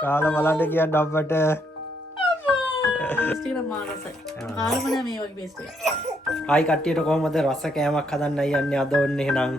කාලා බලන්න කියන්න අපට. පේස්ට් එක නම් මා රසයි. කාලම නෑ මේ වගේ පේස්ට් එක. ආයි කට්ටියට කොහොමද රස කෑමක් හදන්නයි යන්නේ අද ඔන්න එහෙනම්.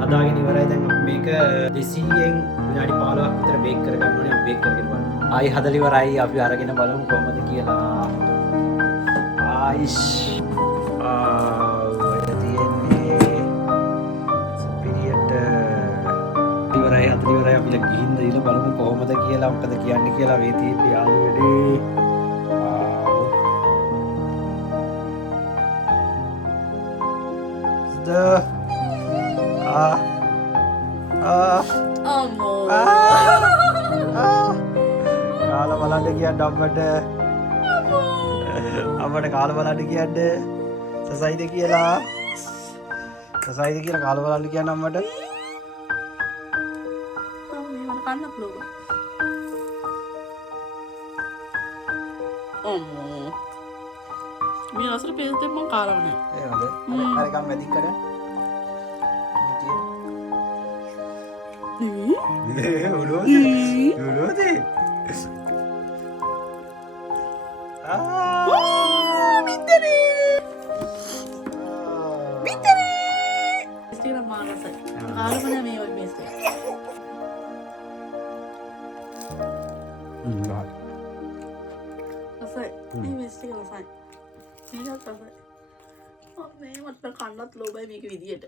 හදාගෙන ඉවරයි දැන් මේක 200න් විනාඩි 15ක් විතර බේක් කරගන්න ඕනේ. අපි බේක් කරගෙන බලමු. ආයි හදලා ඉවරයි. අපි අරගෙන බලමු කොහොමද කියලා. ආයිෂ් ඔය තියෙන්නේ ස්පිරියට් ඉවරයි. හදලා ඉවරයි. අපි ගිහින් දීලා බලමු කොහොමද කියලා. මොකද කියන්නේ කියලා මේ තියෙන්නේ යාළු වෙඩේ. අම්මෝ. කාලා බලන්න කියන්න අපට. අපට කාලා බලන්න කියන්න. සසයිද කියලා. සසයිද කියලා කාලා බලන්න කියන්න අම්මට. අම්මේ මට කන්න පුළුවන්. අම්මෝ. මේ රසට පේස්ට් එක මම කාලව නෑ. එහෙමද? අර එකක් මැදින් කඩ. උලෝදේ. පේස්ට් එක නම් මා රසයි. කාලම නෑ මේ වගේ පේස්ට් එක. රසයි. මේ පේස්ට් එක රසයි. මේකත් රසයි. අම්මේ මට කන්නත් ලෝබයි මේක විදියට.